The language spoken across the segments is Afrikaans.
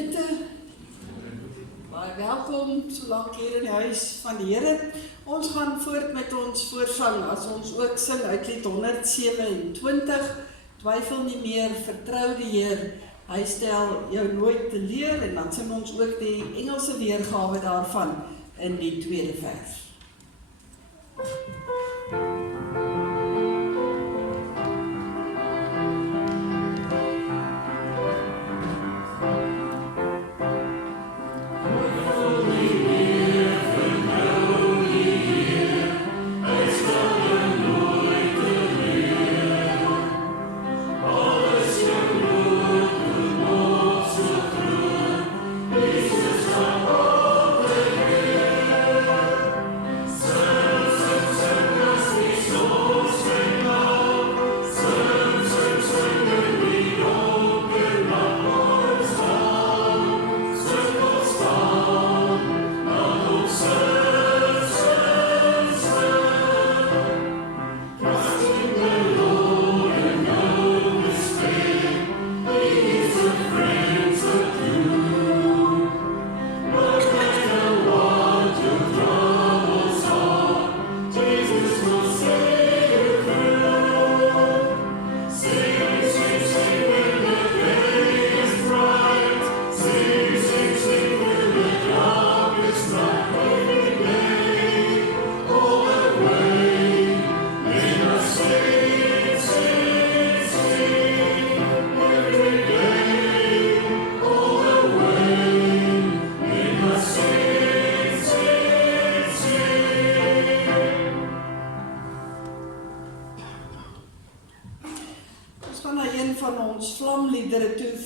gemeente, baie welkom so lank hier in die huis van die Here. Ons gaan voort met ons voorsang as ons ook sing uit lied 127. Twyfel nie meer, vertrou die Heer. Hy stel jou nooit te leer en dan sing ons ook die Engelse weergawe daarvan in die tweede vers.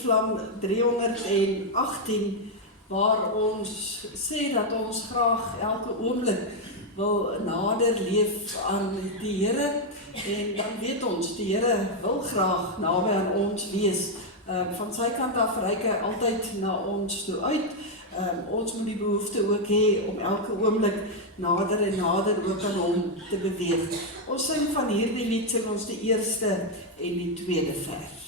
Vlam 318, waar ons sê dat ons graag elke oomblik wil nader leef aan die Here, en dan weet ons, die Here wil graag naby aan ons wees. Van sy kant af reik hy altyd na ons toe uit. Ons moet die behoefte ook hê om elke oomblik nader en nader ook aan hom te beweeg. Ons sing van hierdie lied, sing ons die eerste en die tweede vers.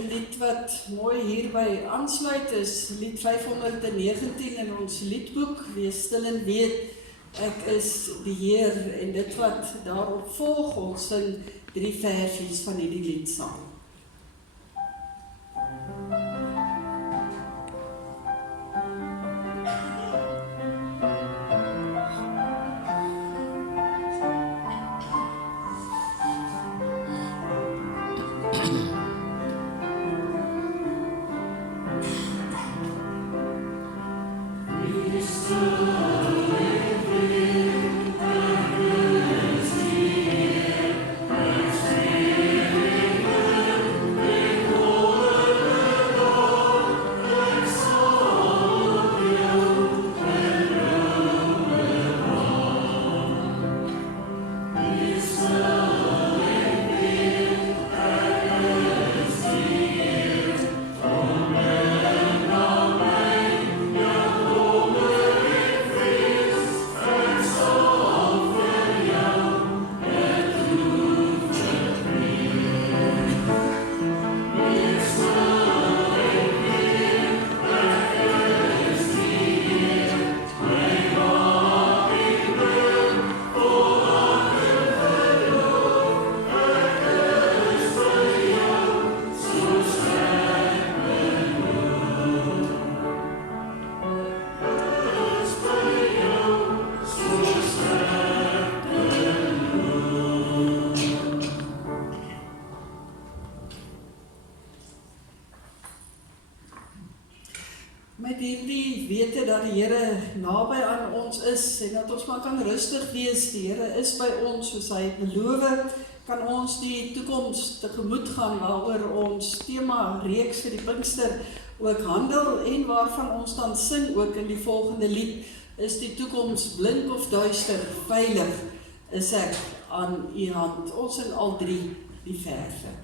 Een lied wat mooi hierbij aansluit is lied 519 in ons liedboek. Wees stil en weet, ek is die Heer, en dit wat daarop volg, ons sing 3 versies van hierdie lied saam. dat die Here naby aan ons is en dat ons maar kan rustig wees. Die Here is by ons soos hy het beloof. Kan ons die toekoms tegemoet gaan waaroor ons tema reeks vir die Pinkster ook handel en waarvan ons dan sing ook in die volgende lied. Is die toekoms blink of duister, veilig is ek aan u hand. Ons in al drie die verse.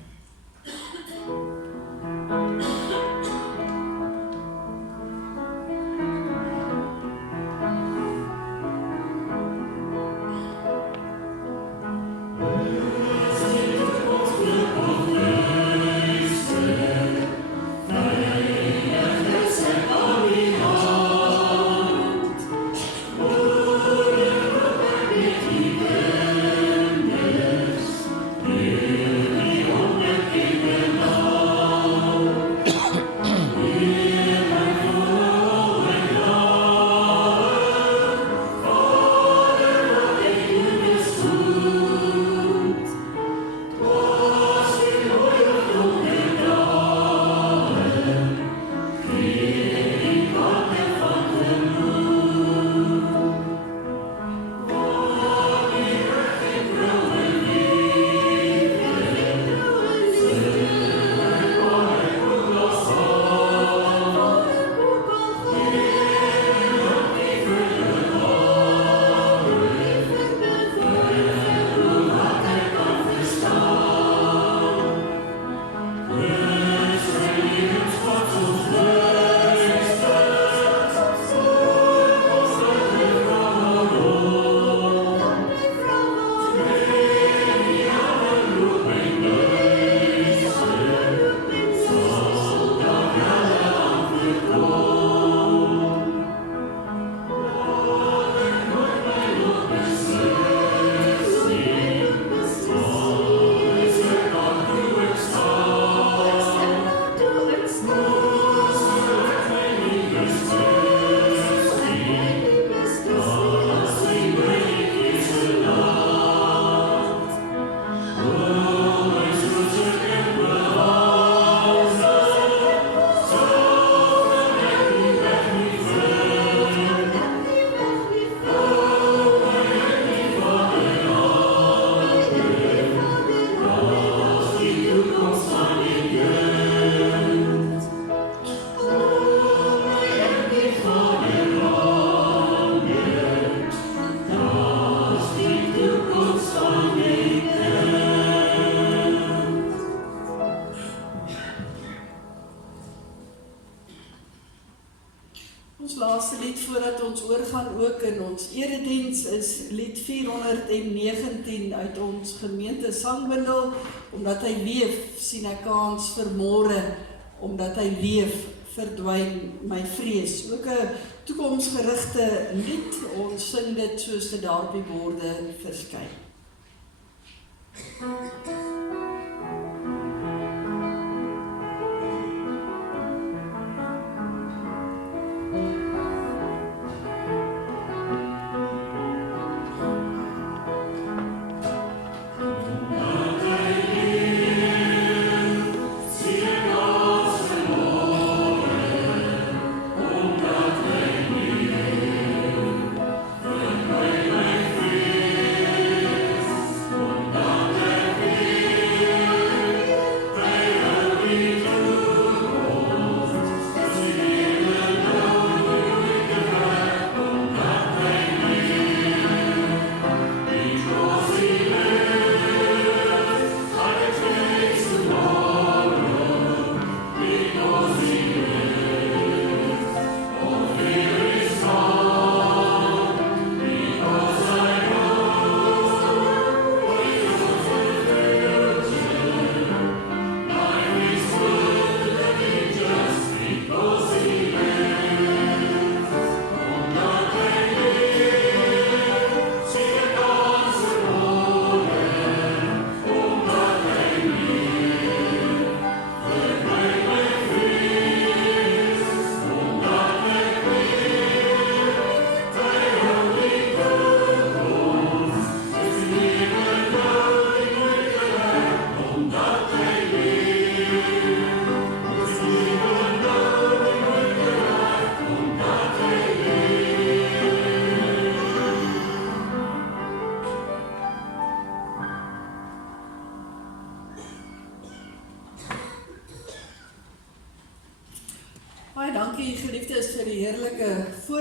Ook in ons erediens is lied 419 uit ons gemeente sangbundel. Omdat hy leef, sien ek kans vir môre. Omdat hy leef, verdwyn my vrees. Ook 'n toekomsgerigte lied. Ons sing dit soos dit daar op die borde verskyn.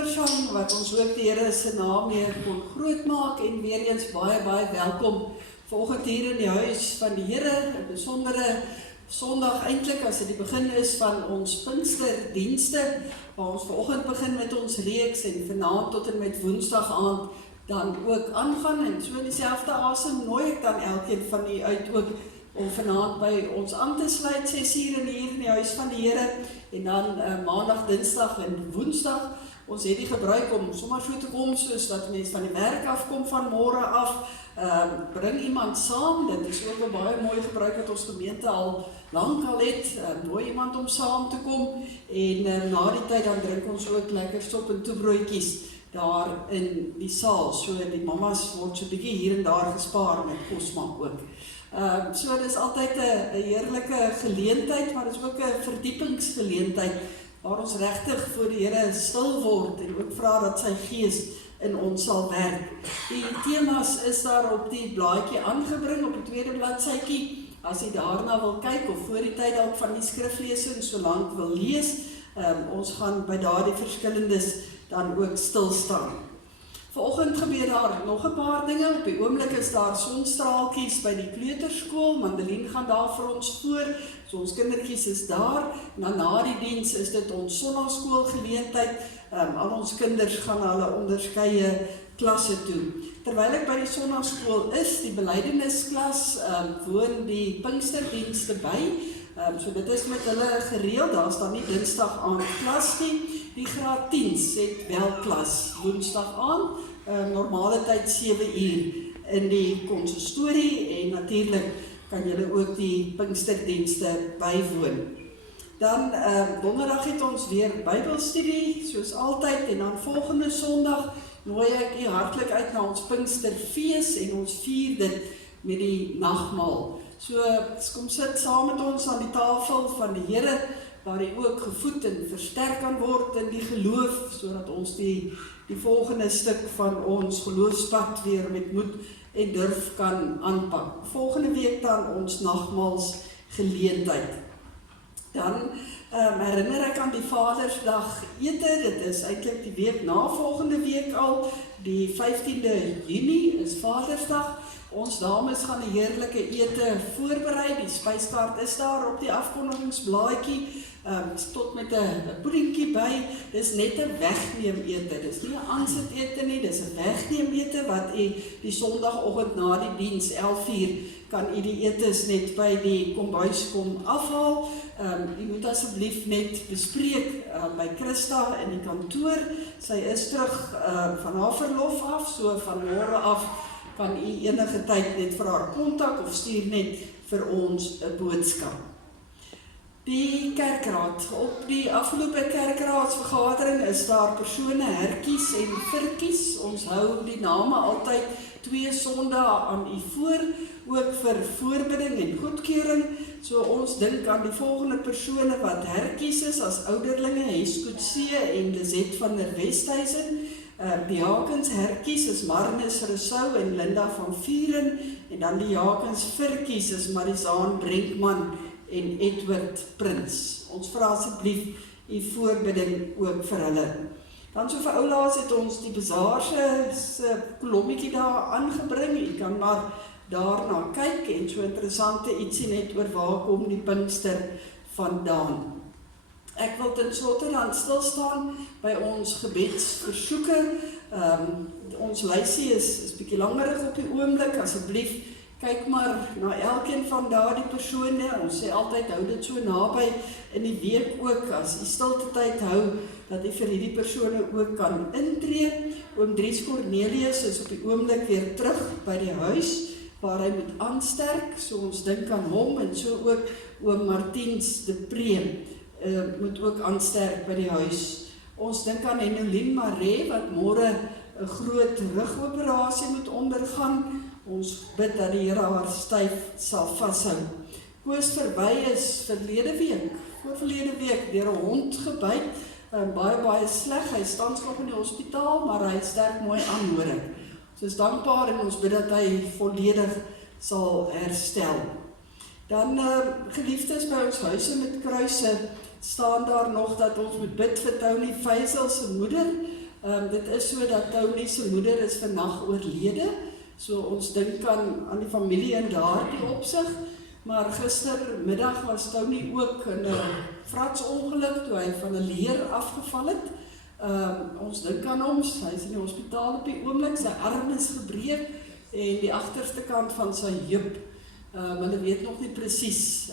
gehoorsam, wat ons ook die Here se naam weer kon grootmaak en weer eens baie welkom vanoggend hier in die huis van die Here, 'n besondere Sondag eintlik as dit die begin is van ons Pinksterdienste, waar ons vanoggend begin met ons reeks en vanaand tot en met Woensdag aand dan ook aangaan en so in dieselfde asem nooi ek dan elkeen van u uit ook om vanaand by ons aan te sluit 6 uur hier in die huis van die Here en dan Maandag, Dinsdag en Woensdag. Ons het die gebruik om sommer so te kom soos dat mense van die werk afkom van môre af. Bring iemand saam, dit is ook 'n baie mooi gebruik wat ons gemeente al lank al het, nooi iemand om saam te kom en na die tyd dan drink ons ook lekker sop en toebroodjies daar in die saal, so die mamas word so 'n bietjie hier en daar gespaar met kosmaak ook. So dit is altyd 'n heerlike geleentheid, maar dit is ook 'n verdiepingsgeleentheid waar ons regtig voor die Here stil word en ook vra dat sy Gees in ons sal werk. Die temas is daar op die blaadjie aangebring op die tweede bladsytjie. As jy daarna wil kyk of voor die tyd dalk van die skriflesing so lank wil lees, ons gaan by daardie verskillendes dan ook stil staan. Vanoggend gebeur daar nog 'n paar dinge. Op die oomblik is daar sonstraaltjies by die kleuterskool. Mandelien gaan daar vir ons voor. So ons kindertjies is daar. En na die diens is dit ons sonnaskoolgeleentheid. Al ons kinders gaan na hulle onderskeie klasse toe. Terwyl ek by die sonnaskool is, die belydennisklas, woon die Pinksterdienste by. So dit is met hulle gereël. Daar's dan nie Dinsdag aand klas nie. Die graad 10's het wel klas Woensdag aand, normale tyd 7 uur in die konsistorie en natuurlik kan julle ook die Pinksterdienste bywoon. Dan donderdag het ons weer Bybelstudie soos altyd en dan volgende Sondag nooi ek u hartlik uit na ons Pinksterfees en ons vier dit met die nagmaal. So kom sit saam met ons aan die tafel van die Here waar hy ook gevoed en versterk kan word in die geloof, sodat ons die volgende stuk van ons geloofspad weer met moed en durf kan aanpak. Volgende week dan ons nagmaalsgeleentheid. Dan herinner ek aan die Vadersdag ete, dit is eintlik die week na volgende week al, die 15de Junie is Vadersdag. Ons dames gaan 'n heerlike ete voorberei, die spyskaart is daar op die afkondigingsblaadjie, tot met 'n puddingkie by, dis net 'n wegneem ete, dis nie 'n aansit ete nie, dis 'n wegneem ete wat u die Sondagoggend na die diens 11 uur kan u die etes net by die kombuis kom afhaal. U moet asseblief net bespreek by Christa in die kantoor, sy is terug van haar verlof af, so van môre af kan u enige tyd net vir haar kontak of stuur net vir ons 'n boodskap. Die kerkraad, op die afgelope kerkraadsvergadering is daar persone herkies en verkies. Ons hou die name altyd 2 Sondae aan u voor, ook vir voorbidding en goedkeuring. So ons dink aan die volgende persone wat herkies is as ouderlinge, Heskootse en Lizet van der Westhuizen. Diakens herkies is Marnus Rousseau en Linda van Vuren en dan die diakens verkies is Marisaan Brenkman en Edward Prins. Ons vra asseblief u voorbidding ook vir hulle. Dan so vir oulaas het ons die bazaar se kolommetjie daar aangebring. U kan maar daarna kyk en so interessante ietsie net oor waar kom die Pinkster vandaan. Ek wil ten slotte dan stil staan by ons gebedsversoeke. Ons lysie is bietjie langerig op die oomblik, asseblief kyk maar na elkeen van daardie persone. Ons sê altyd hou dit so naby in die week ook, as u stilte tyd hou, dat u vir hierdie persone ook kan intree. Oom Dries Cornelius is op die oomblik weer terug by die huis, waar hy moet aansterk, so ons dink aan hom, en so ook oom Martiens de Preem moet ook aansterk by die huis. Ons dink aan Enolien Maree, wat môre 'n groot rugoperasie moet ondergaan. Ons bid dat die Here haar styf sal vashou. Koos Verwy is voorverlede week deur 'n hond gebyt, baie sleg. Hy staan nog in die hospitaal, maar hy sterk mooi aanhoring. Ons is dankbaar en ons bid dat hy volledig sal herstel. Dan geliefdes by ons huise met kruise staan daar nog dat ons moet bid vir Tony Faisal se moeder. Dit is so dat Tony se moeder is vandag oorlede, so ons dink aan die familie in daardie opsig, maar gistermiddag was Tony ook in 'n fratsongeluk toe hy van 'n leer afgeval het. Ons dink aan hom, hy is in die hospitaal op die oomblik, sy arm is gebreek en die agterste kant van sy heup. Hulle weet nog nie presies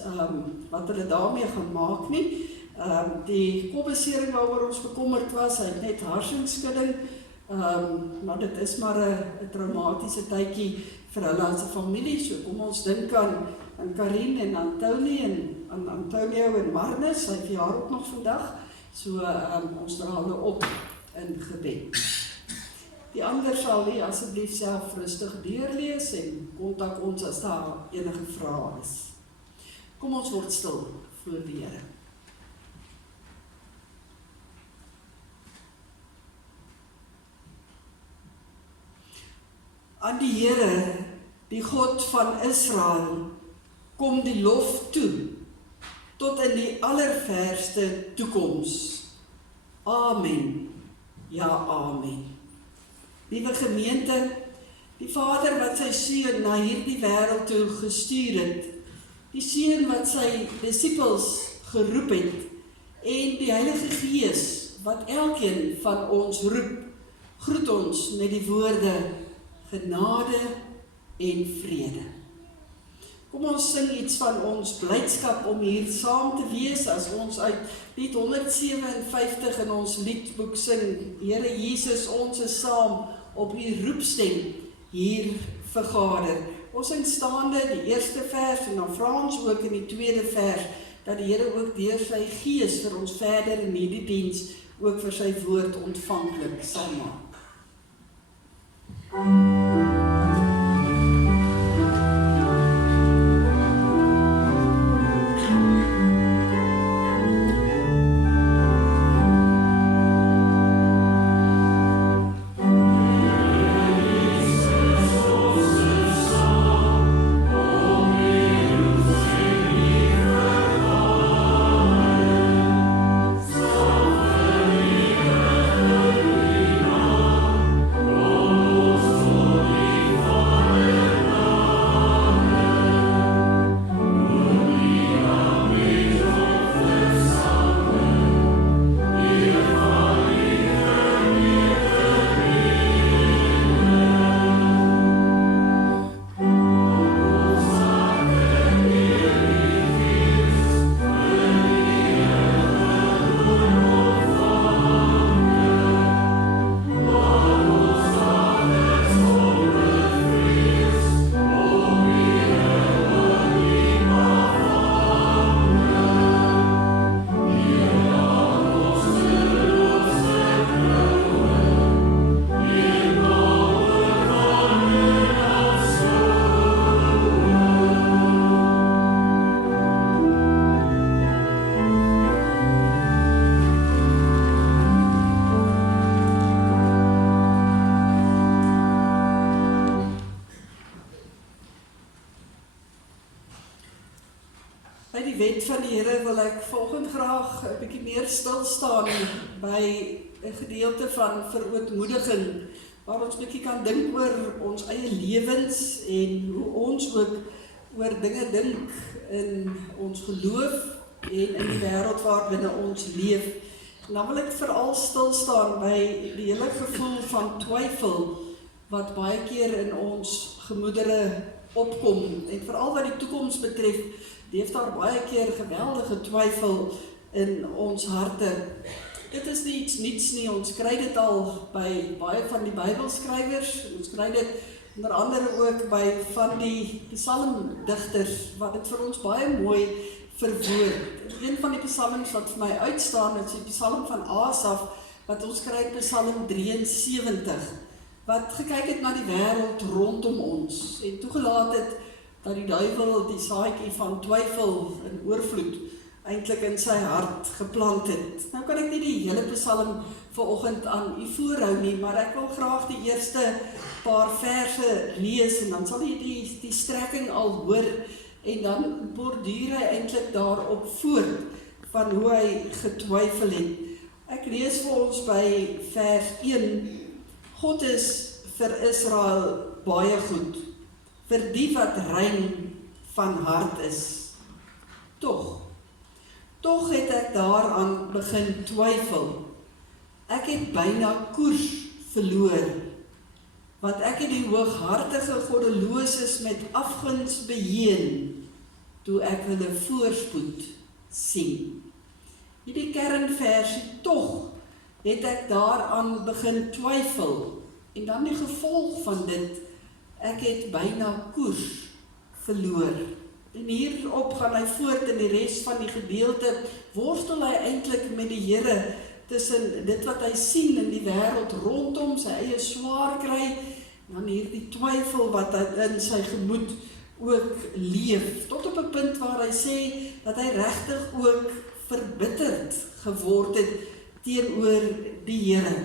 wat hulle daarmee gaan maak nie. Die kopbesering waaroor ons bekommerd was, hy het net harsenskudding, maar dit is maar 'n traumatiese tydjie vir hulle as 'n familie, so kom ons dink aan Karin en aan Tony en aan Antonio en Marnus, sy verjaar ook nog vandag, so ons dra hulle op in gebed. Die ander sal nie asseblief self rustig deurlees en kontak ons as daar enige vrae is. Kom ons word stil voor die Here. Aan die Here, die God van Israel, kom die lof toe, tot in die allerverste toekoms. Amen. Ja, amen. Liewe gemeente, die Vader wat sy seun na hierdie wêreld toe gestuur het, die seun wat sy disippels geroep het, en die Heilige Gees wat elkeen van ons roep, groet ons met die woorde genade en vrede. Kom ons sing iets van ons blydskap om hier saam te wees as ons uit lied 157 in ons liedboek sing, Here Jesus, ons is saam op u roepstem hier vergader. Ons sing staande die eerste vers en dan vra ons ook in die tweede vers dat die Here ook deur sy Gees vir ons verder in hierdie diens ook vir sy woord ontvanklik sal maak. By die wet van die Here wil ek volgende graag 'n bietjie meer stil staan by 'n gedeelte van verootmoediging, waar ons bietjie kan dink oor ons eie lewens en hoe ons ook oor dinge dink in ons geloof en in die wêreld waarbinne ons leef. En dan wil ek veral stil staan by die hele gevoel van twyfel wat baie keer in ons gemoedere opkom en veral wat die toekoms betref. Leef daar baie keer geweldige twyfel in ons harte. Dit is nie iets niets nie, ons kry dit al by baie van die Bybelskrywers, ons kry dit onder andere ook by van die psalmdigters, wat dit vir ons baie mooi verwoord. Een van die psalms wat vir my uitstaan, is die psalm van Asaf, wat ons kry in Psalm 73, wat gekyk het na die wêreld rondom ons, en toegelaat het dat die duiwel die saadjie van twyfel in oorvloed eintlik in sy hart geplant het. Nou kan ek nie die hele psalm vanoggend aan u voorhou nie, maar ek wil graag die eerste paar verse lees en dan sal jy die strekking al hoor en dan borduur hy eintlik daarop voort van hoe hy getwyfel het. Ek lees vir ons by vers 1. God is vir Israel baie goed, vir die wat rein van hart is. Tog het ek daaraan begin twyfel. Ek het byna koers verloor, want ek het die hooghartige goddeloses met afguns beheen, toe ek hulle voorspoed sien. Hierdie kernversie, tog het ek daaraan begin twyfel, en dan die gevolg van dit, ek het byna koers verloor. En hierop gaan hy voort in die res van die gedeelte, worstel hy eintlik met die Here, tussen dit wat hy sien in die wêreld rondom, sy eie swaar kry, dan hierdie twyfel wat hy in sy gemoed ook leef, tot op 'n punt waar hy sê, dat hy regtig ook verbitterd geword het teenoor die Here.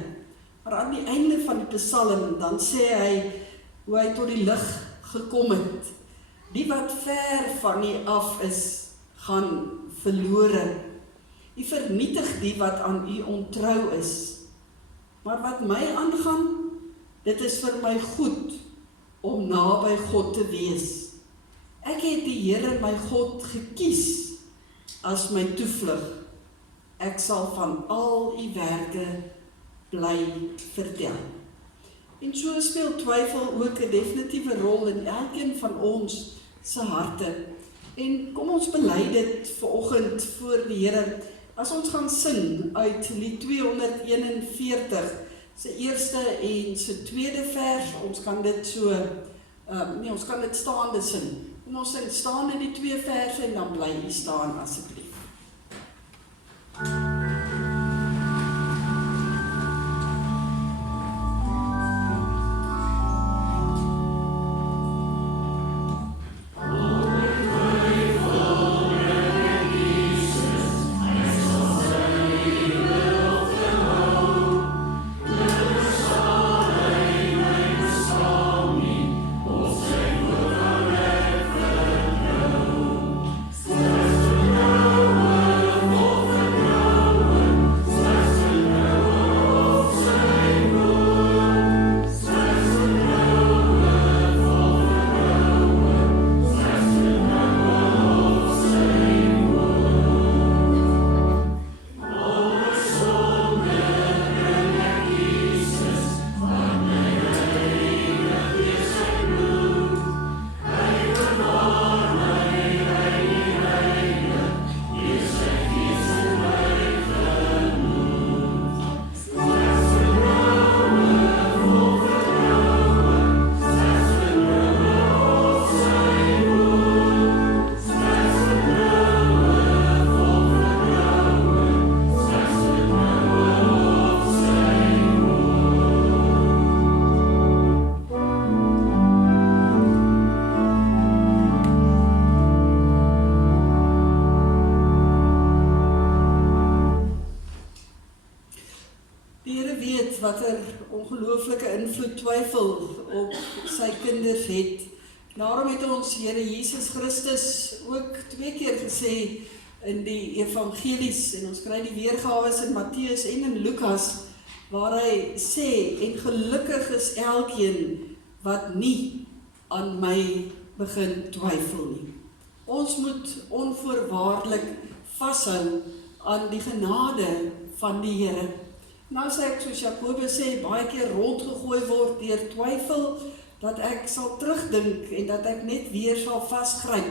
Maar aan die einde van die Psalm, dan sê hy, hoe hy tot die lig gekom het. Die wat ver van U af is, gaan verlore. U vernietig die wat aan U ontrou is. Maar wat my aangaan, dit is vir my goed om naby God te wees. Ek het die Here my God gekies as my toevlug. Ek sal van al U werke bly vertel. En so speel twyfel ook 'n definitiewe rol in elkeen van ons se harte. En kom ons bely dit vanoggend voor die Here, as ons gaan sing uit Lied 241, se eerste en se tweede vers, ons kan dit so, ons kan dit staande sing. En ons sing staande die 2 verse en dan bly U staan asseblief. Wat ongelooflike invloed twyfel op sy kinders het. Daarom het ons Here Jesus Christus ook 2 keer gesê in die evangelies, en ons kry die weergawes in Matteus en in Lukas, waar hy sê, en gelukkig is elkeen wat nie aan my begin twyfel nie. Ons moet onvoorwaardelik vashou aan die genade van die Here. Nou sê ek, soos Jakobus sê, baie keer rondgegooi word deur twyfel, dat ek sal terugdink en dat ek net weer sal vasgryp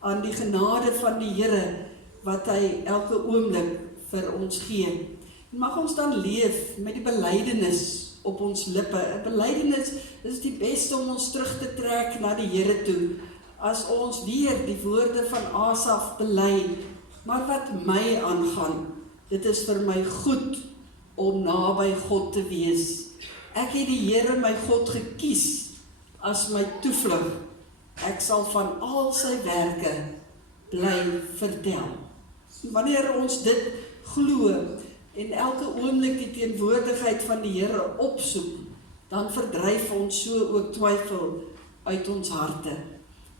aan die genade van die Here, wat hy elke oomblik vir ons gee. En mag ons dan leef met die belydenis op ons lippe. 'n Belydenis is die beste om ons terug te trek na die Here toe, as ons weer die woorde van Asaf bely, maar wat my aangaan, dit is vir my goed om naby God te wees. Ek het die Here my God gekies as my toevlug. Ek sal van al sy werke bly vertel. Wanneer ons dit glo en elke oomblik die teenwoordigheid van die Here opsoek, dan verdryf ons so ook twyfel uit ons harte.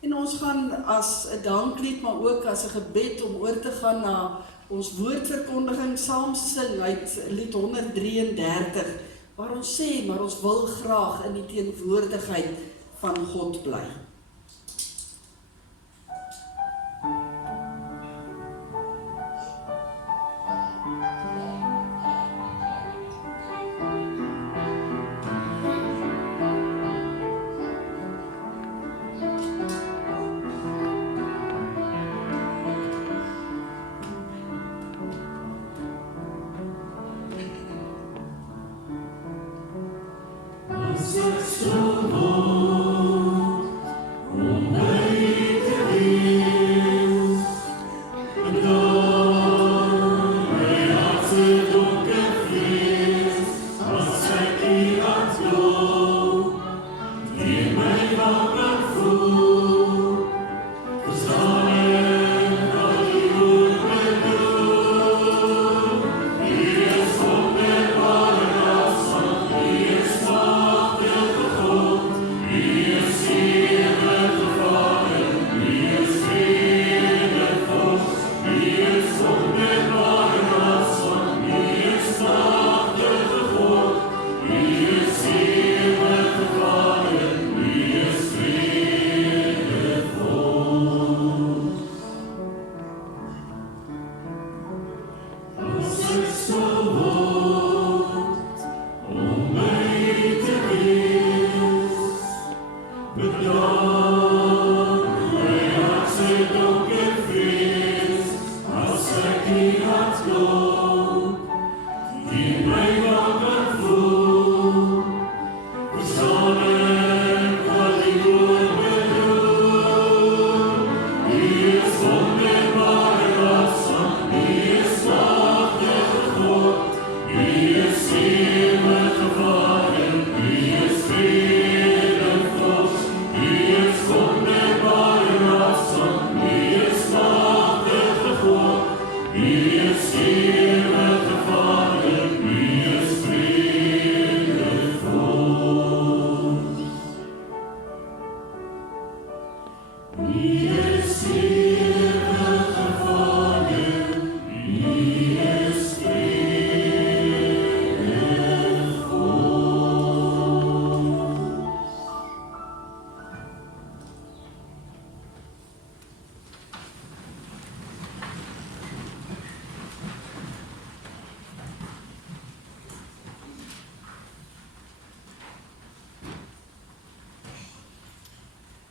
En ons gaan as 'n danklied, maar ook as 'n gebed om oor te gaan na ons woordverkondiging saam sing uit lied 133, waar ons sê, maar ons wil graag in die teenwoordigheid van God bly.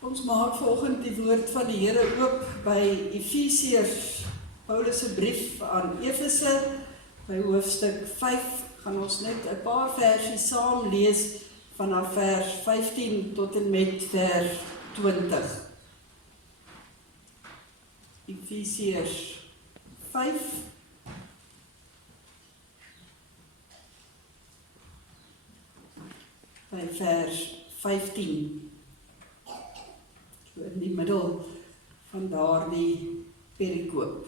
Ons maak vanoggend die woord van die Here oop by Efesiërs, Paulus se brief aan Efese, by hoofstuk 5, gaan ons net 'n paar versies saam lees vanaf vers 15 tot en met vers 20. Efesiërs 5, by vers 15. In die middel van daardie perikoop.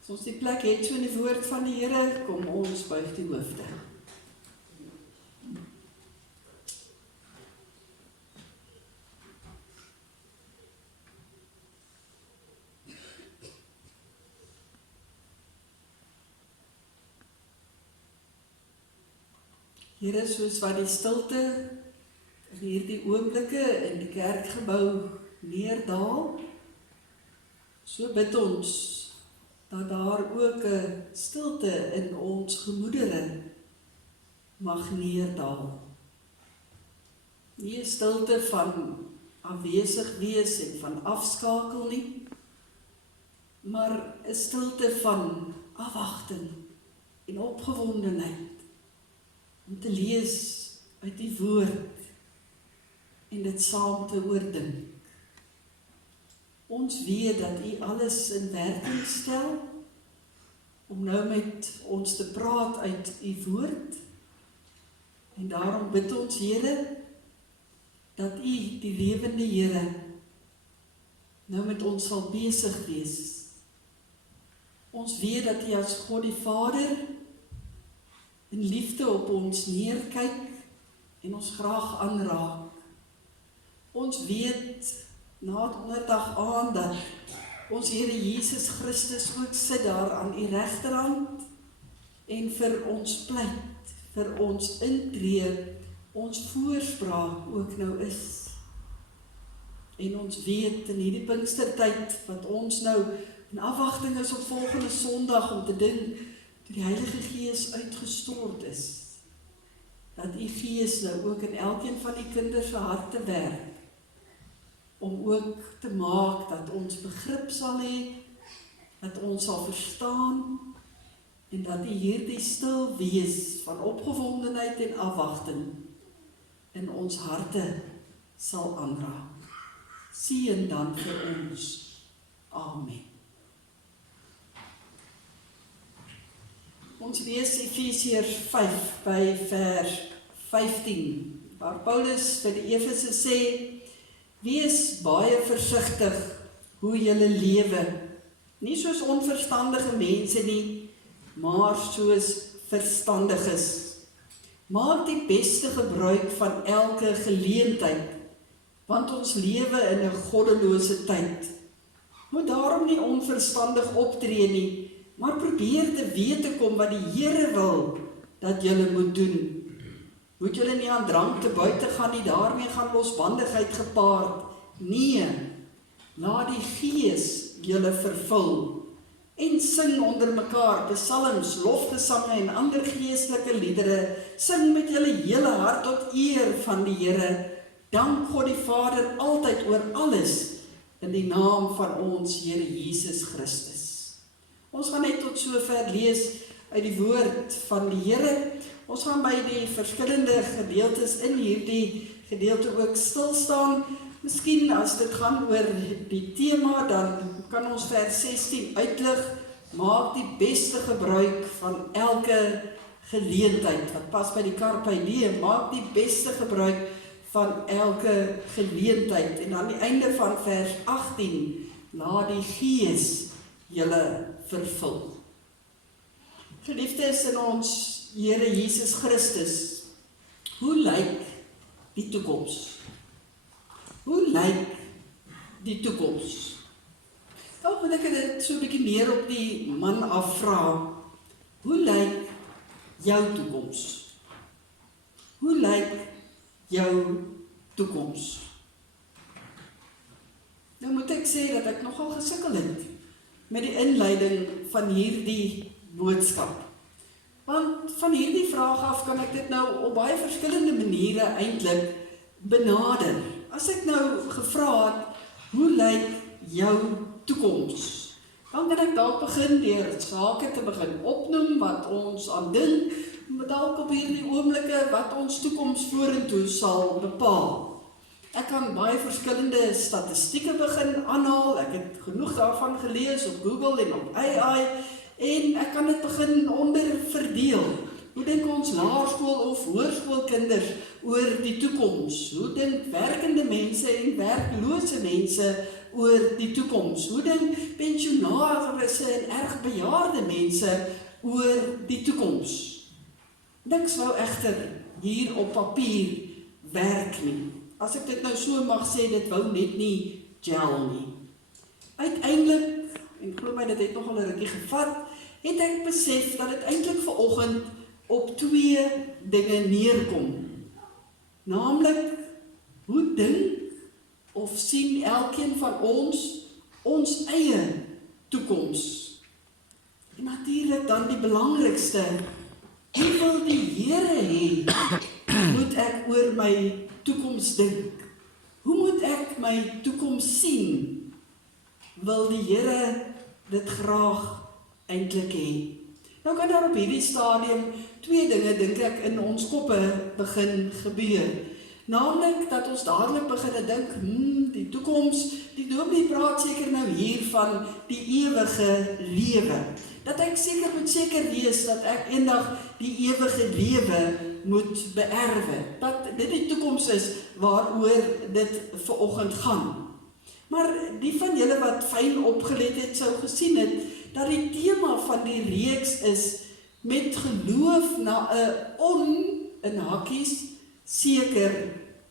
As ons die plek het so in die woord van die Here, kom ons buig die hoofde. Here, soos wat die stilte in hierdie oomblikke in die kerkgebou neerdaal, so bid ons dat daar ook 'n stilte in ons gemoedere mag neerdaal. Nie 'n stilte van afwesig wees en van afskakel nie, maar 'n stilte van afwagting en opgewondenheid. Om te lees uit die woord en dit saam te oordink. Ons weet dat U alles in werking stel, om nou met ons te praat uit U woord, en daarom bid ons, Here, dat U, die lewende Here, nou met ons sal besig wees. Ons weet dat U as God die Vader in liefde op ons neerkyk en ons graag aanraak. Ons weet na donderdag aan dat ons Here Jesus Christus ook sit daar aan die regterhand en vir ons pleit, vir ons intree, ons voorspraak ook nou is. En ons weet in hierdie Pinkstertyd wat ons nou in afwagting is op volgende Sondag om te dink toe die Heilige Gees uitgestort is, dat die Gees nou ook in elkeen van die kinders se harte werk, om ook te maak dat ons begrip sal hê, dat ons sal verstaan, en dat die hierdie stil wees van opgewondenheid en afwagting in ons harte sal aanraak. Seën dan vir ons. Amen. Ons lees Efesiërs 5 by vers 15, waar Paulus vir die Efese sê, wees baie versigtig hoe julle lewe, nie soos onverstandige mense nie, maar soos verstandiges. Maak die beste gebruik van elke geleentheid, want ons lewe in 'n goddelose tyd. Moet daarom nie onverstandig optree nie, maar probeer te weet te kom wat die Here wil dat julle moet doen. Moet julle nie aan drank te buite gaan nie, daarmee gaan losbandigheid gepaard. Nee, laat die Gees julle vervul en sing onder mekaar psalms, lofgesange en ander geestelike liedere. Sing met julle hele hart tot eer van die Here. Dank God die Vader altyd oor alles in die naam van ons Here Jesus Christus. Ons gaan net tot sover lees uit die woord van die Here. Ons gaan by die verskillende gedeeltes in hierdie gedeelte ook stil staan. Miskien as dit gaan oor die tema, dan kan ons vers 16 uitlig. Maak die beste gebruik van elke geleentheid. Wat pas by die carpe diem, maak die beste gebruik van elke geleentheid. En aan die einde van vers 18, laat die Gees julle vervul. Geliefdes in ons Here Jesus Christus, hoe lyk die toekoms? Hoe lyk die toekoms? Dan moet ek dit so 'n bietjie meer op die man afvra. Hoe lyk jou toekoms? Hoe lyk jou toekoms? Nou moet ek sê dat ek nogal gesukkel het met die inleiding van hierdie boodskap. Want van hierdie vraag af kan ek dit nou op baie verskillende maniere eintlik benader. As ek nou gevra het, hoe lyk jou toekoms? Dan kan ek dalk begin deur sake te begin opnoem wat ons aan dink, dalk op hierdie oomblikke wat ons toekoms vorentoe sal bepaal. Ek kan baie verskillende statistieke begin aanhaal, ek het genoeg daarvan gelees op Google en op AI, en ek kan dit begin onderverdeel. Hoe dink ons laerskool of hoërskoolkinders oor die toekoms? Hoe dink werkende mense en werklose mense oor die toekoms? Hoe dink pensionaarsse en erg bejaarde mense oor die toekoms? Niks wou egter hier op papier werk nie. As ek dit nou so mag sê, dit wou net nie gel nie. Uiteindelik, en glo my dit het nogal 'n rukkie gevat, het ek besef dat dit eintlik vanoggend op twee dinge neerkom. Naamlik, hoe dink of sien elkeen van ons eie toekoms? En natuurlik dan die belangrikste, hoe wil die Here hê moet ek oor my toekoms dink? Hoe moet ek my toekoms sien? Wil die Here dit graag eintlik hê? Nou kan daar op hierdie stadium twee dinge, dink ek, in ons koppe begin gebeur. Naamlik dat ons dadelik begin dink, die toekoms, die dominee praat seker nou hier van die ewige lewe. Dat ek moet seker wees dat ek eendag die ewige lewe moet beerwe. Dat dit die toekoms is waaroor dit vanoggend gaan. Maar die van julle wat fyn opgelet het, sou gesien het, dat die tema van die reeks is met geloof na 'n in hakkies, seker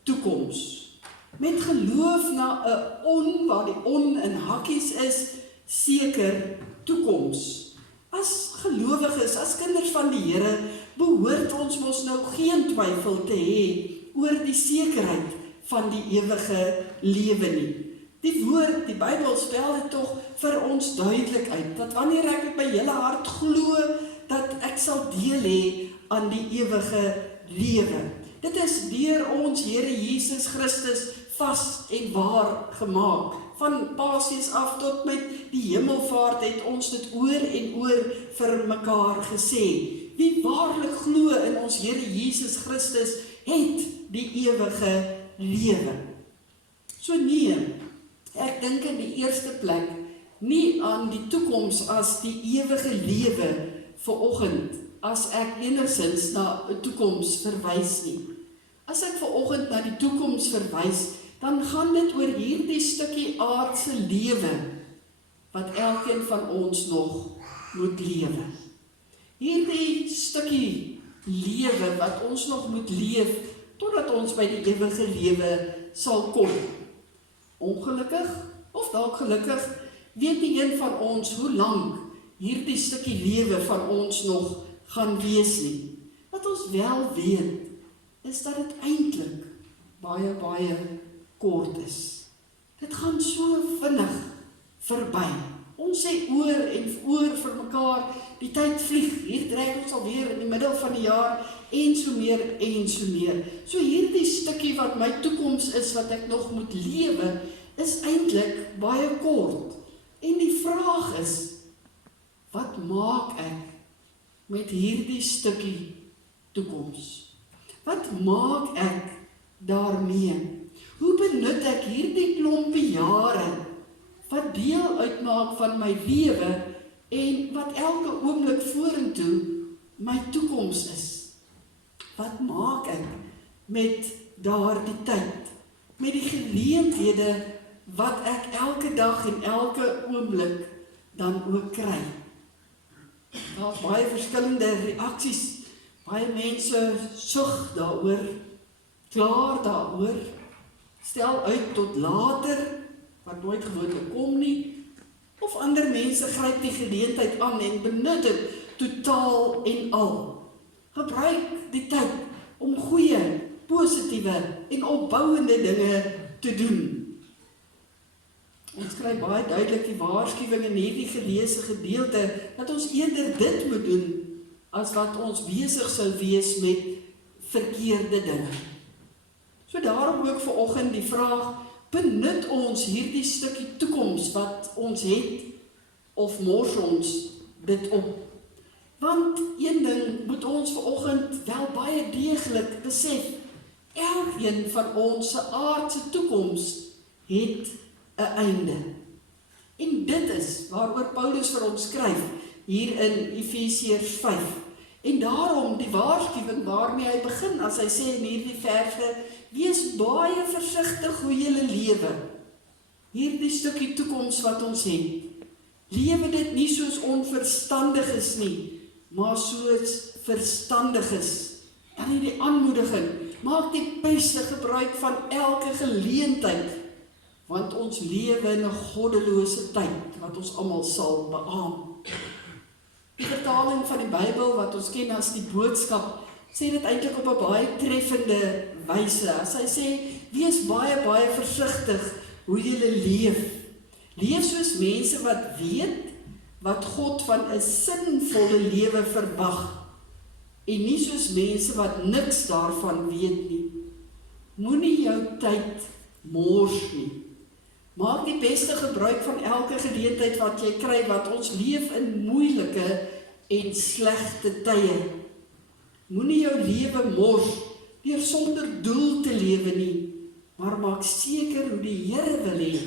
toekoms. Met geloof na 'n waar die in hakkies is, seker toekoms. As gelowiges, as kinders van die Here, behoort ons mos nou geen twyfel te hê oor die sekerheid van die ewige lewe nie. Die woord, die Bybel spel dit tog vir ons duidelik uit, dat wanneer ek met my hele hart glo, dat ek sal deel hê aan die ewige lewe. Dit is deur ons Here Jesus Christus vas en waar gemaak. Van Paasies af tot met die hemelvaart het ons dit oor en oor vir mekaar gesê. Wie waarlik glo in ons Here Jesus Christus het die ewige lewe. So nee, ek dink in die eerste plek nie aan die toekoms as die ewige lewe vanoggend, as ek enigsins na 'n toekoms verwys nie. As ek vanoggend na die toekoms verwys, dan gaan dit oor hierdie stukkie aardse lewe wat elkeen van ons nog moet lewe. Hierdie stukkie lewe wat ons nog moet leef totdat ons by die ewige lewe sal kom. Ongelukkig of dalk gelukkig weet nie een van ons hoe lank hierdie stukkie lewe van ons nog gaan wees nie. Wat ons wel weet is dat dit eintlik baie kort is. Dit gaan so vinnig verby. Ons sê oor en oor vir mekaar, die tyd vlieg, hier trek ons alweer in die middel van die jaar, en so meer en so meer. So hierdie stukkie wat my toekoms is, wat ek nog moet lewe, is eintlik baie kort. En die vraag is, wat maak ek met hierdie stukkie toekoms? Wat maak ek daarmee? Hoe benut ek hierdie klompie jare wat deel uitmaak van my lewe en wat elke oomblik vorentoe my toekoms is? Wat maak ek met daardie tyd? Met die geleenthede wat ek elke dag en elke oomblik dan ook kry? Daar's baie verskillende reaksies. Baie mense sug daaroor, klaar daaroor, stel uit tot later, wat nooit gewoonlik kom nie, of ander mense gryp die geleentheid aan en benut dit totaal en al. Gebruik die tyd om goeie, positiewe en opbouende dinge te doen. Ons kry baie duidelik die waarskuwing in hierdie geleesde gedeelte, dat ons eerder dit moet doen, as wat ons besig sou wees met verkeerde dinge. So daarom ook vanoggend die vraag, benut ons hierdie stukkie toekoms wat ons het, of mors ons dit op? Want een ding moet ons vanoggend wel baie deeglik besef, elkeen van ons se aardse toekoms het 'n einde. En dit is waaroor Paulus vir ons skryf, hier in Efesiërs 5. En daarom die waarskuwing waarmee hy begin, as hy sê in hierdie verse, wees baie versigtig hoe julle lewe. Hierdie stukkie toekoms wat ons het. Lewe dit nie soos onverstandiges nie, maar soos verstandiges. En die aanmoediging, maak die beste gebruik van elke geleentheid, want ons lewe in 'n goddelose tyd, wat ons almal sal beamoen. Die vertaling van die Bybel, wat ons ken as die boodskap, sê dit eintlik op 'n baie treffende wyse. As hy sê, wees baie versigtig hoe jy leef. Leef soos mense wat weet, wat God van 'n sinvolle lewe verwag, en nie soos mense wat niks daarvan weet nie. Moenie jou tyd mors nie. Maak die beste gebruik van elke geleentheid wat jy kry, wat ons leef in moeilike en slegte tye. Moenie jou lewe mors deur sonder doel te lewe nie, maar maak seker hoe die Here wil hê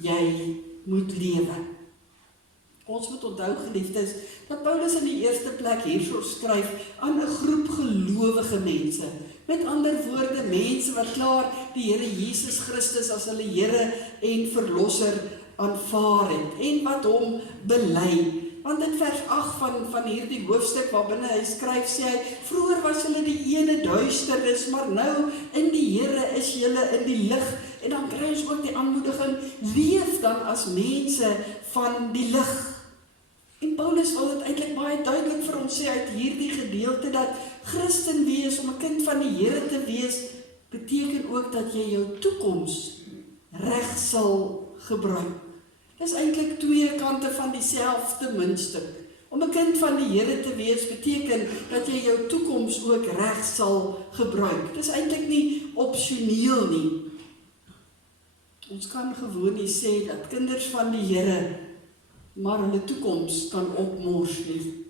jy moet lewe. Ons moet onthou, geliefdes, dat Paulus in die eerste plek hierso skryf aan 'n groep gelowige mense. Met ander woorde, mense wat klaar die Here Jesus Christus as hulle Here en Verlosser aanvaar het en wat hom bely. Want in vers 8 van hierdie hoofstuk waarbinne hy skryf, sê hy, vroeër was julle die ene duisternis, maar nou in die Here is julle in die lig. En dan kry ons ook die aanmoediging, leef dan as mense van die lig. En Paulus wil dit eintlik baie duidelik vir ons sê uit hierdie gedeelte, dat Christen wees, om 'n kind van die Here te wees, beteken ook dat jy jou toekoms reg sal gebruik. Dis eintlik twee kante van dieselfde muntstuk. Om 'n kind van die Here te wees beteken dat jy jou toekoms ook reg sal gebruik. Dis eintlik nie opsioneel nie. Ons kan gewoon nie sê dat kinders van die Here maar hulle toekoms kan opmors nie.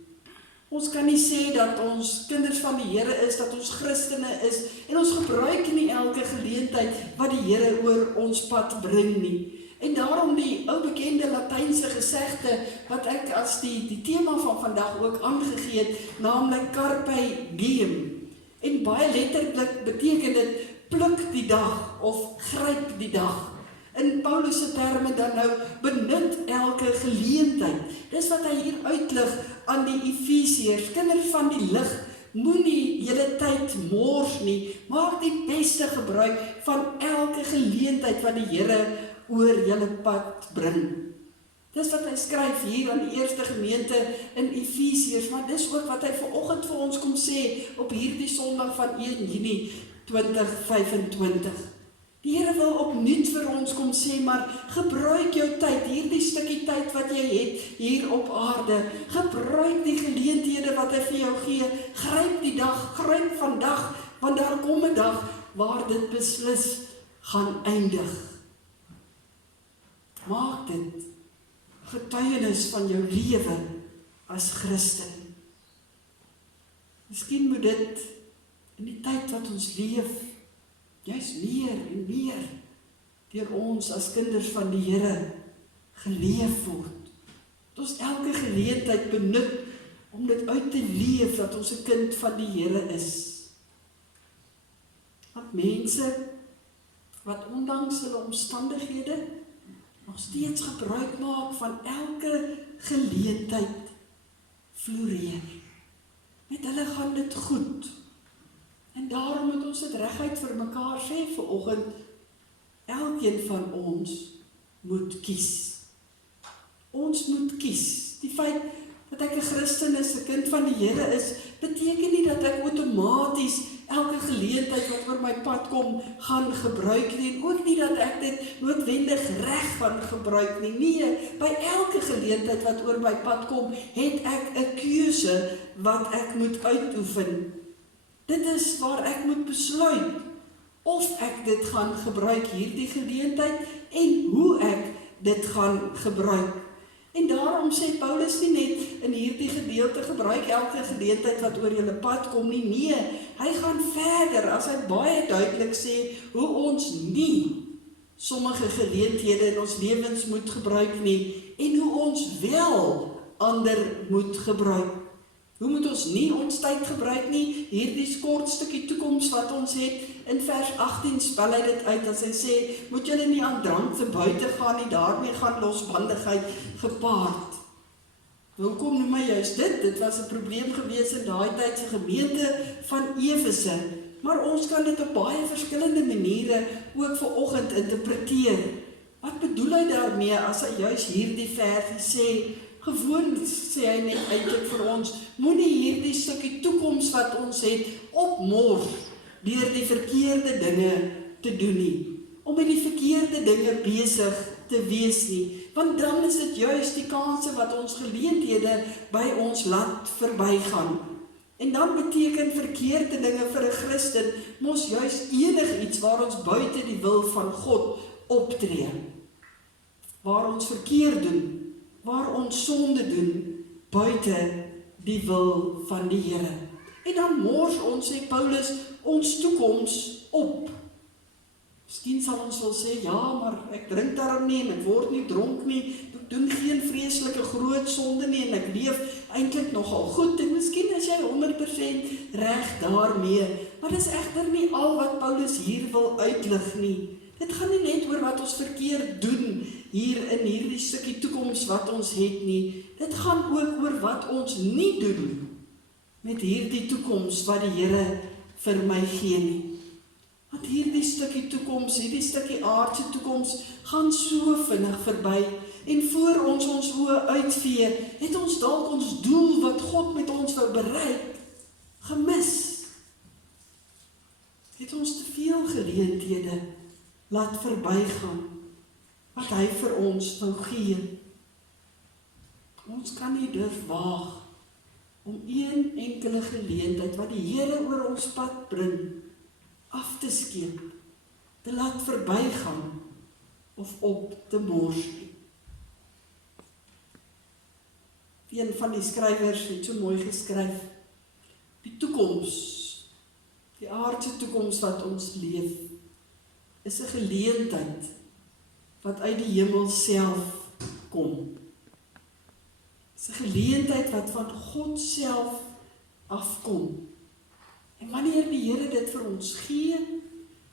Ons kan nie sê dat ons kinders van die Here is, dat ons Christene is, en ons gebruik nie elke geleentheid wat die Here oor ons pad bring nie. En daarom die ou bekende Latynse gesegde, wat ek as die tema van vandag ook aangegee het, naamlik carpe diem. En baie letterlik beteken dit, pluk die dag, of gryp die dag. In Paulus se terme dan nou, benut elke geleentheid. Dis wat hy hier uitlig aan die Efesiërs, kinders van die lig, moenie julle tyd mors nie, maak die beste gebruik van elke geleentheid wat die Here oor julle pad bring. Dis wat hy skryf hier aan die eerste gemeente in Efesiërs, maar dis ook wat hy vanoggend vir ons kom sê op hierdie Sondag van 1 Junie 2025. Die Here wil opnuut vir ons kom sê, maar gebruik jou tyd, hierdie stukkie tyd wat jy het hier op aarde. Gebruik die geleenthede wat hy vir jou gee. Gryp die dag, gryp vandag, want daar kom 'n dag waar dit beslis gaan eindig. Maak dit getuienis van jou lewe as Christen. Miskien moet dit in die tyd wat ons leef, juist meer en meer deur ons as kinders van die Here geleef word. Dat ons elke geleentheid benut om dit uit te leef dat ons 'n kind van die Here is. Want mense wat ondanks hulle omstandighede nog steeds gebruik maak van elke geleentheid floreer. Met hulle gaan dit goed. En daarom moet ons dit reguit vir mekaar sê vanoggend, elkeen van ons moet kies. Ons moet kies. Die feit dat ek 'n Christen is, 'n kind van die Here is, beteken nie dat ek outomaties elke geleentheid wat oor my pad kom, gaan gebruik nie, en ook nie dat ek dit noodwendig reg gaan gebruik nie. Nee, by elke geleentheid wat oor my pad kom, het ek 'n keuse wat ek moet uitoefen. Dit is waar ek moet besluit of ek dit gaan gebruik, hierdie geleentheid, en hoe ek dit gaan gebruik. En daarom sê Paulus nie net in hierdie gedeelte gebruik elke geleentheid wat oor julle pad kom nie. Nee, hy gaan verder as hy baie duidelik sê hoe ons nie sommige geleenthede in ons lewens moet gebruik nie, en hoe ons wel ander moet gebruik. Hoe moet ons nie ons tyd gebruik nie? Hierdie kort stukkie toekoms wat ons het, in vers 18 spel hy dit uit, as hy sê, moet julle nie aan drank te buite gaan nie, daarmee gaan losbandigheid gepaard. Hoekom noem hy juist dit? Dit was 'n probleem gewees in daai tyd se gemeente van Efese, maar ons kan dit op baie verskillende maniere ook vanoggend interpreteer. Wat bedoel hy daarmee as hy juist hierdie versie sê? Gewoon sê hy net eintlik vir ons, moenie hierdie stukkie toekoms wat ons het opmors deur die verkeerde dinge te doen nie, om met die verkeerde dinge besig te wees nie, want dan is dit juist die kanse wat ons geleenthede by ons laat verbygaan. En dan beteken verkeerde dinge vir 'n Christen mos juist enigiets waar ons buite die wil van God optree, waar ons verkeerd doen, waar ons sonde doen, buite die wil van die Here. En dan mors ons, sê Paulus, ons toekoms op. Miskien sal ons wel sê, ja, maar ek drink daarom nie, en ek word nie dronk nie, ek doen geen vreeslike groot sonde nie, en ek leef eintlik nogal goed, en miskien is jy 100% reg daarmee, maar dis egter nie al wat Paulus hier wil uitlig nie. Dit gaan nie net oor wat ons verkeerd doen hier in hierdie stukkie toekoms wat ons het nie. Dit gaan ook oor wat ons nie doen met hierdie toekoms wat die Here vir my gee nie. Want hierdie stukkie toekoms, hierdie stukkie aardse toekoms gaan so vinnig verby en voor ons oë uitvee, het ons dalk ons doel wat God met ons wou bereik gemis. Het ons te veel geleenthede laat verbygaan wat hy vir ons wou gee. Ons kan nie durf waag om een enkele geleentheid wat die Here oor ons pad bring af te skeep, te laat verbygaan of op te mors nie. Een van die skrywers het so mooi geskryf, die toekoms, die aardse toekoms wat ons leef, is 'n geleentheid wat uit die hemel self kom. Is 'n geleentheid wat van God self afkom. En wanneer die Here dit vir ons gee,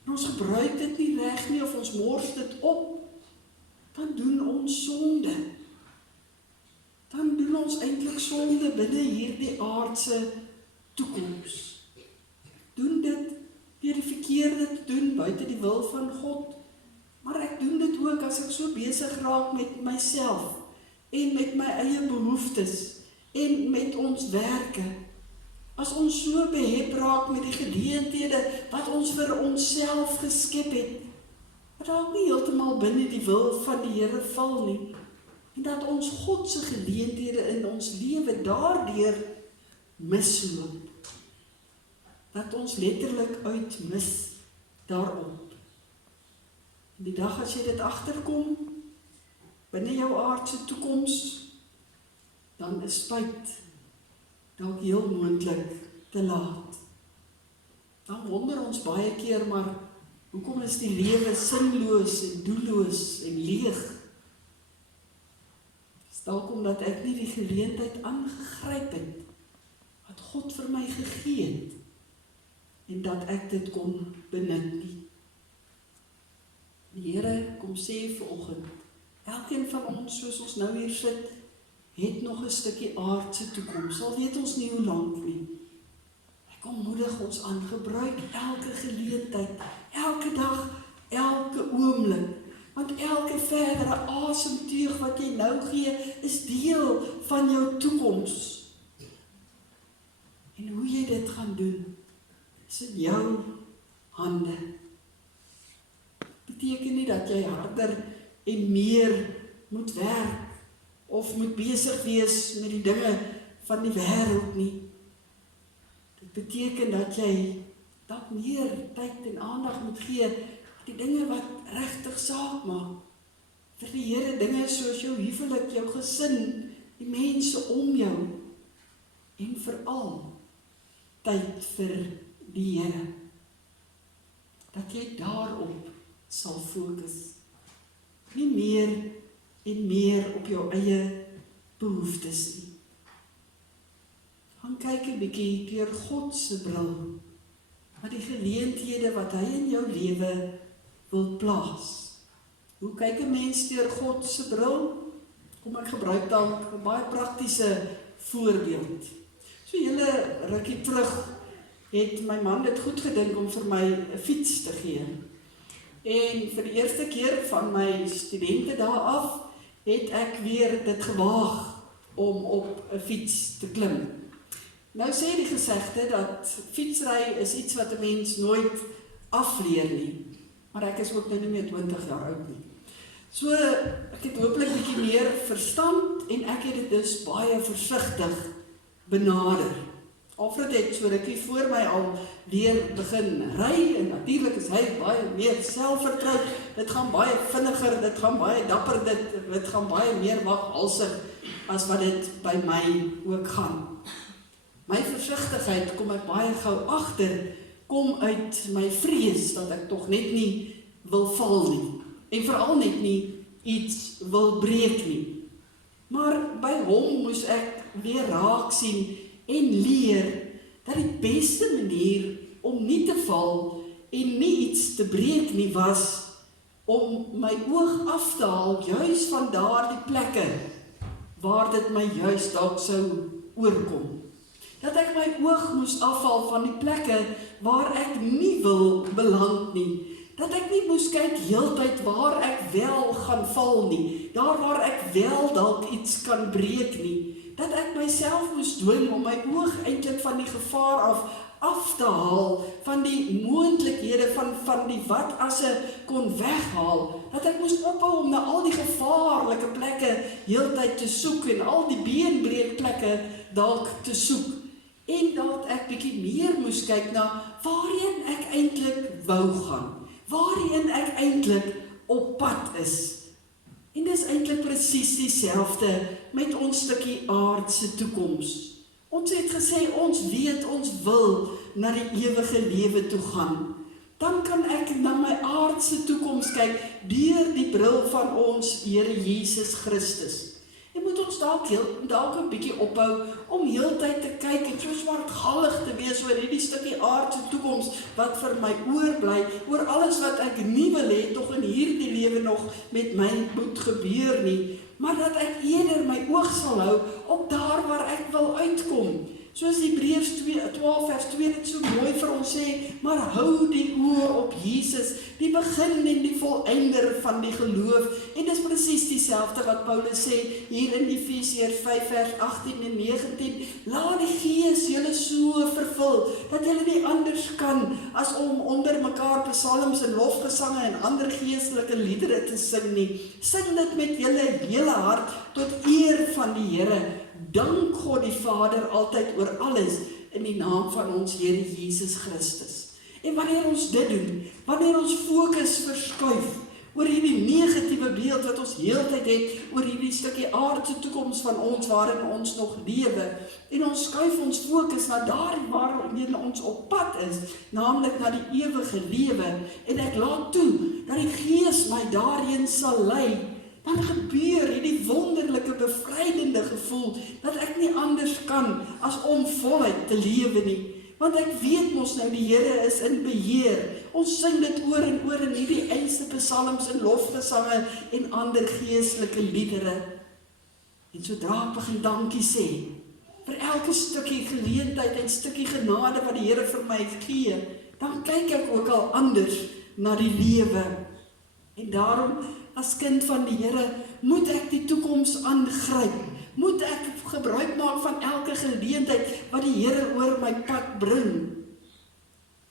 en ons gebruik dit nie reg nie, of ons mors dit op, dan doen ons sonde. Dan doen ons eintlik sonde binne hierdie aardse toekoms. Doen dit deur die verkeerde te doen, buite die wil van God. Maar ek doen dit ook as ek so besig raak met myself, en met my eie behoeftes, en met ons werke. As ons so behep raak met die geleenthede wat ons vir onsself geskep het, wat dalk nie heeltemal binne die wil van die Here val nie, en dat ons God se geleenthede in ons lewe daardeur misloop. Dat ons letterlik uitmis daarop. Die dag as jy dit agterkom, binne jou aardse toekoms, dan is spyt dalk heel moontlik te laat. Dan wonder ons baie keer, maar hoekom is die lewe sinloos en doelloos en leeg? Dis dalk omdat ek nie die geleentheid aangegryp het wat God vir my gegee het en dat ek dit kon benut nie. Die Here kom sê vanoggend, elkeen van ons, soos ons nou hier sit, het nog 'n stukkie aardse toekoms, al weet ons nie hoe lank nie. Ek kom moedig ons aan, gebruik elke geleentheid, elke dag, elke oomblik, want elke verdere asemteug wat jy nou gee, is deel van jou toekoms. En hoe jy dit gaan doen, is in jou hande. Beteken nie dat jy harder en meer moet werk, of moet besig wees met die dinge van die wêreld nie. Dit beteken dat jy dalk meer tyd en aandag moet gee vir die dinge wat regtig saak maak. Vir die Here, dinge soos jou huwelik, jou gesin, die mense om jou, en veral tyd vir die Here. Dat jy daarop sal fokus. Nie meer en meer op jou eie behoeftes nie. Gaan kyk 'n bietjie deur God se bril, wat die geleenthede wat hy in jou lewe wil plaas. Hoe kyk 'n mens deur God se bril? Kom ek gebruik dan 'n baie praktiese voorbeeld. So hele rukkie terug het my man dit goed gedink om vir my 'n fiets te gee. En vir die eerste keer van my studente daar af, het ek weer dit gewaag om op 'n fiets te klim. Nou sê die gesegde dat fietsry is iets wat 'n mens nooit afleer nie. Maar ek is ook nou nie meer 20 jaar oud nie. So ek het hopelik bietjie meer verstand en ek het dit dus baie versigtig benader. Alfred het so rukkie voor my al leer begin ry en natuurlik is hy baie meer selfvertroud. Dit gaan baie vinniger, dit gaan baie dapper, dit gaan baie meer waghalsig as wat dit by my ook gaan. My versigtigheid kom ek baie gou agter, kom uit my vrees dat ek tog net nie wil val nie. En veral net nie iets wil breek nie. Maar by hom moes ek weer raak sien en leer dat die beste manier om nie te val en nie iets te breek nie was om my oog af te haal, juis van daardie plekke, waar dit my juis dalk sou oorkom. Dat ek my oog moes afhaal van die plekke waar ek nie wil beland nie. Dat ek nie moes kyk heeltyd waar ek wel gaan val nie. Daar waar ek wel dalk iets kan breek nie. Dat ek myself moes dwing om my oog eintlik van die gevaar af te haal, van die moontlikhede van die wat asse kon weghaal. Dat ek moes ophou om na al die gevaarlike plekke heeltyd te soek en al die beenbreek plekke dalk te soek. En dat ek bietjie meer moes kyk na waarheen ek eintlik wou gaan, waarheen ek eintlik op pad is. En dis eintlik presies dieselfde met ons stukkie aardse toekoms. Ons het gesê, ons weet, ons wil na die ewige lewe toe gaan. Dan kan ek na my aardse toekoms kyk deur die bril van ons Here Jesus Christus. En moet ons dalk 'n bietjie ophou om heeltyd te kyk en so swartgallig te wees oor hierdie stukkie aardse toekoms wat vir my oorbly, oor alles wat ek nie wil hê tog in hierdie lewe nog met my moet gebeur nie, maar dat ek eerder my oog sal hou op daar waar ek wil uitkom. Soos Hebreërs 12 vers 2 dit so mooi vir ons sê, maar hou die oë op Jesus, die begin en die volëinder van die geloof. En dis presies dieselfde wat Paulus sê hier in Efesiërs 5 vers 18 en 19. Laat die Gees julle so vervul, dat julle nie anders kan as om onder mekaar psalms en lofgesange en ander geestelike liedere te sing nie. Sing dit met julle hele hart tot eer van die Here. Dank God die Vader altyd oor alles in die naam van ons Here Jesus Christus. En wanneer ons dit doen, wanneer ons fokus verskuif oor hierdie negatiewe beeld wat ons heeltyd het oor hierdie stukkie aardse toekoms van ons waarin ons nog lewe, en ons skuif ons fokus na daar waarheen ons op pad is, naamlik na die ewige lewe, en ek laat toe dat die Gees my daarheen sal lei, dan gebeur hierdie wonderlike bevrydende gevoel dat ek nie anders kan as om voluit te lewe nie. Want ek weet mos nou die Here is in beheer. Ons sing dit oor en oor in hierdie eindste psalms en lofgesange en ander geestelike liedere. En sodra ek begin dankie sê vir elke stukkie geleentheid en stukkie genade wat die Here vir my gee, dan kyk ek ook al anders na die lewe. En daarom as kind van die Here, moet ek die toekoms aangryp, moet ek gebruik maak van elke geleentheid wat die Here oor my pad bring.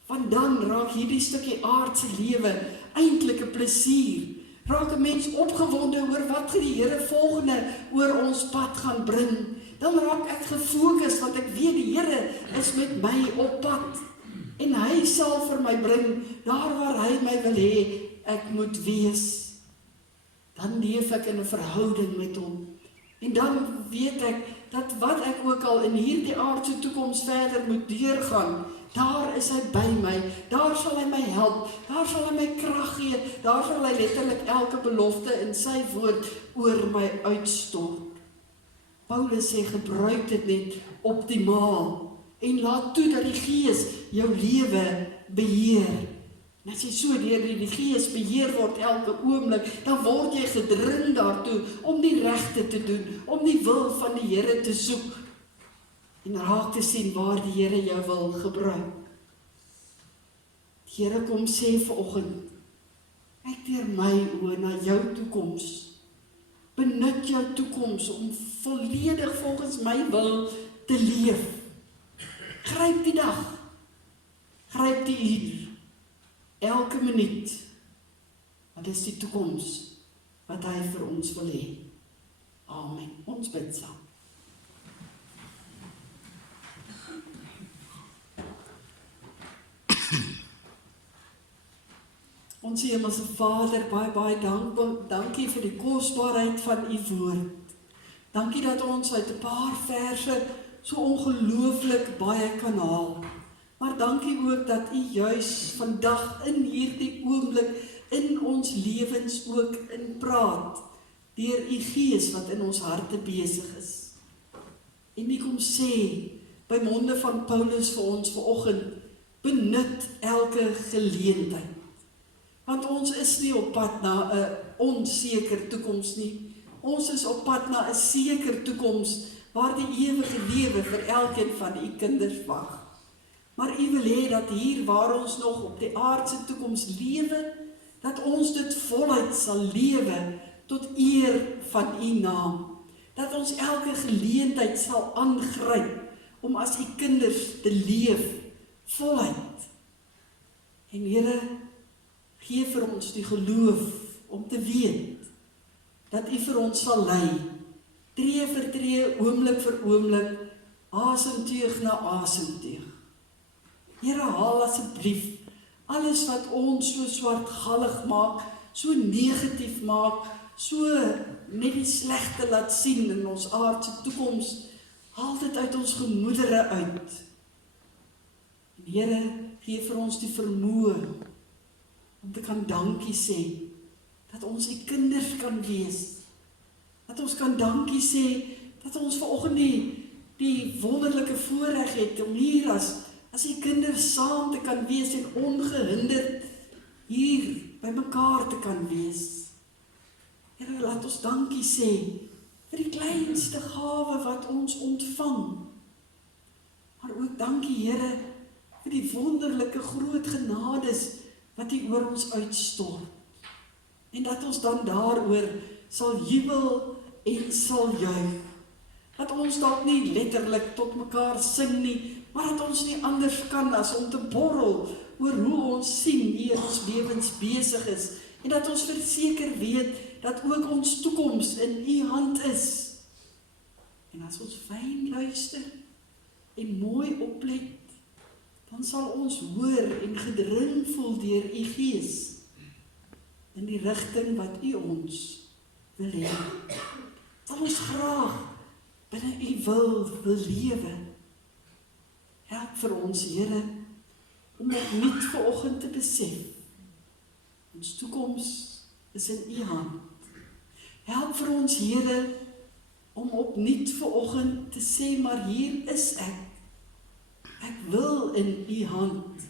Want dan raak hierdie stukkie aardse lewe eintlik 'n plesier. Raak 'n mens opgewonde oor wat die Here volgende oor ons pad gaan bring. Dan raak ek gefokus want ek weet die Here is met my op pad. En hy sal vir my bring daar waar hy my wil hê ek moet wees. Dan leef ek in 'n verhouding met hom. En dan weet ek dat wat ek ook al in hierdie aardse toekoms verder moet deurgaan, daar is hy by my, daar sal hy my help, daar sal hy my krag gee, daar sal hy letterlik elke belofte in sy woord oor my uitstort. Paulus sê, gebruik dit net optimaal en laat toe dat die Gees jou lewe beheer. En as jy so deur die Gees beheer word elke oomblik, dan word jy gedring daartoe om die regte te doen, om die wil van die Here te soek en raak te sien waar die Here jou wil gebruik. Die Here kom sê vanoggend, kyk deur my oë na jou toekoms. Benut jou toekoms om volledig volgens my wil te leef. Gryp die dag, gryp die uur, elke minuut, want dit is die toekoms wat hy vir ons wil hê. Amen. Ons bid saam. Ons Hemelse Vader, baie dankie vir die kosbaarheid van u woord. Dankie dat ons uit 'n paar verse so ongelooflik baie kan haal. Maar dankie ook dat u juis vandag in hierdie oomblik in ons lewens ook in praat, deur u Gees wat in ons harte besig is. En u kom sê, by monde van Paulus vir ons vanoggend, benut elke geleentheid. Want ons is nie op pad na 'n onseker toekoms nie. Ons is op pad na 'n seker toekoms waar die ewige lewe vir elkeen van u kinders wag. Maar u wil hê dat hier waar ons nog op die aardse toekoms lewe, dat ons dit voluit sal lewe tot eer van u naam. Dat ons elke geleentheid sal aangryp om as u kinders te leef voluit. En Here, gee vir ons die geloof om te weet dat u vir ons sal lei, tree vir tree, oomblik vir oomblik, asemteug na asemteug. Here, haal asseblief alles wat ons so swartgallig maak, so negatief maak, so net die slegte laat sien in ons aardse toekoms, haal dit uit ons gemoedere uit. En Here, gee vir ons die vermoë om te kan dankie sê, dat ons die kinders kan wees, dat ons kan dankie sê, dat ons vanoggend die wonderlike voorreg het om hier as die kinders saam te kan wees en ongehinderd hier by mekaar te kan wees. Here, laat ons dankie sê vir die kleinste gawe wat ons ontvang. Maar ook dankie, Here, vir die wonderlike groot genades wat U oor ons uitstort. En dat ons dan daaroor sal jubel en sal juig. Dat ons dalk nie letterlik tot mekaar sing nie, maar dat ons nie anders kan as om te borrel oor hoe ons sien hier ons lewens besig is. En dat ons verseker weet dat ook ons toekoms in U hand is. En as ons fyn luister en mooi oplet, dan sal ons hoor en gedring voel deur U Gees in die rigting wat U ons wil hê. Sal ons graag binne U wil lewe. Help vir ons, Here, om opnuut vanoggend te besef, ons toekoms is in U hand. Help vir ons, Here, om opnuut vanoggend te sê, maar hier is ek. Ek wil in U hand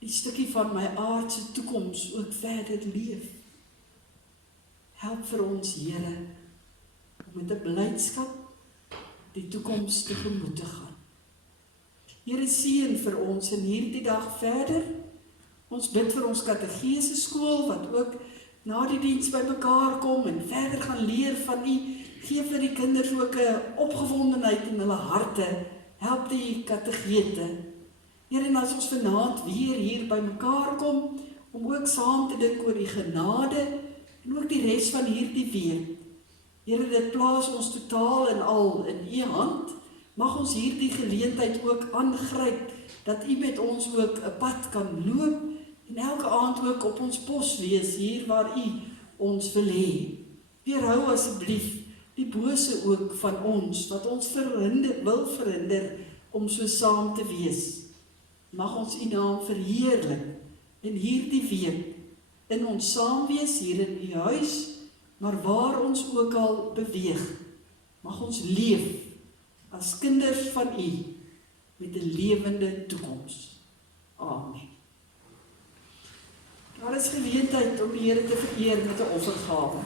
die stukkie van my aardse toekoms ook verder leef. Help vir ons, Here, om met 'n blydskap die toekoms tegemoet te gaan. Here, seën vir ons in hierdie dag verder. Ons bid vir ons katedrese skool wat ook na die diens by mekaar kom en verder gaan leer van U. Gee vir die kinders ook 'n opgewondenheid in hulle harte. Help die katedrete. Here, en as ons vanaand weer hier by mekaar kom om ook saam te dink oor die genade en ook die res van hierdie week. Here, dit plaas ons totaal en al in U hand. Mag ons hierdie geleentheid ook aangryp, dat U met ons ook 'n pad kan loop, en elke aand ook op ons pos wees, hier waar U ons wil hê. Weerhou asseblief die bose ook van ons, wat ons wil verhinder, om so saam te wees. Mag ons U naam verheerlik, in hierdie week, in ons saam wees, hier in U huis, maar waar ons ook al beweeg, mag ons leef, as kinders van U, met 'n lewende toekoms. Amen. Daar is geleentheid om die Here te vereer met 'n offergawe.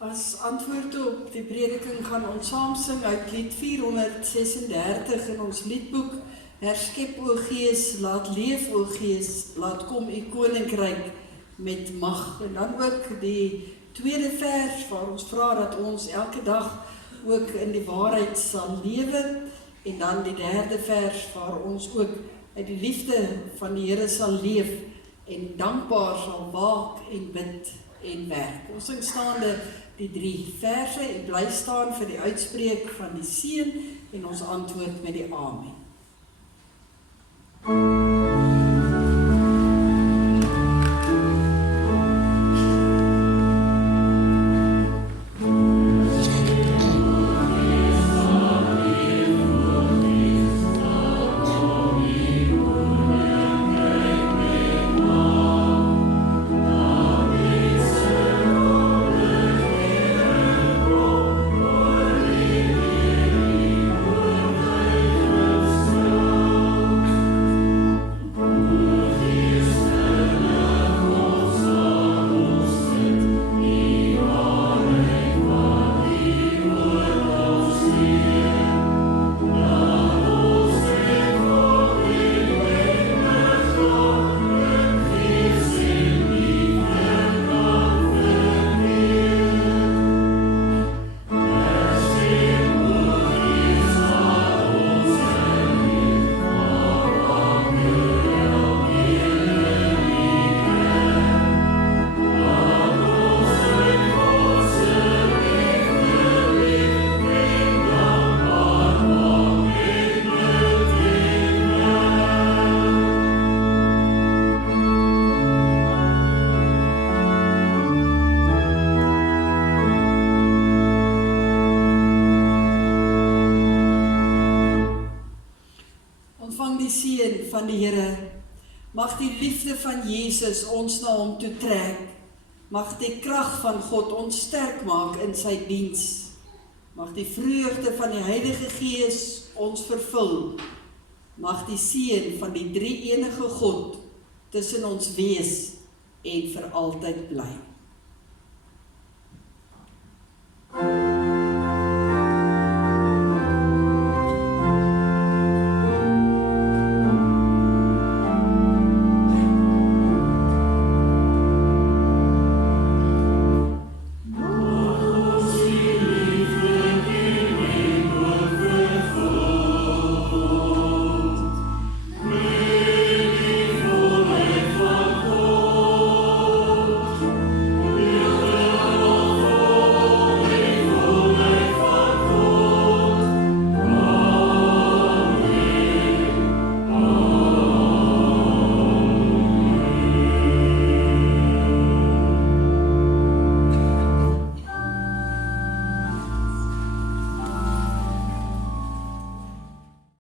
As antwoord op die prediking gaan ons saam sing uit lied 436 in ons liedboek. Herskep o Gees, laat leef o Gees, laat kom u koninkryk met mag. En dan ook die tweede vers waar ons vra dat ons elke dag ook in die waarheid sal lewe. En dan die derde vers waar ons ook uit die liefde van die Here sal leef en dankbaar sal waak en bid en werk. Ons sing staande die 3 verse en bly staan vir die uitspreek van die seën en ons antwoord met die amen. Van die Here, mag die liefde van Jesus ons na hom toe trek, mag die krag van God ons sterk maak in sy diens, mag die vreugde van die Heilige Gees ons vervul, mag die seën van die drie enige God tussen ons wees en vir altyd bly.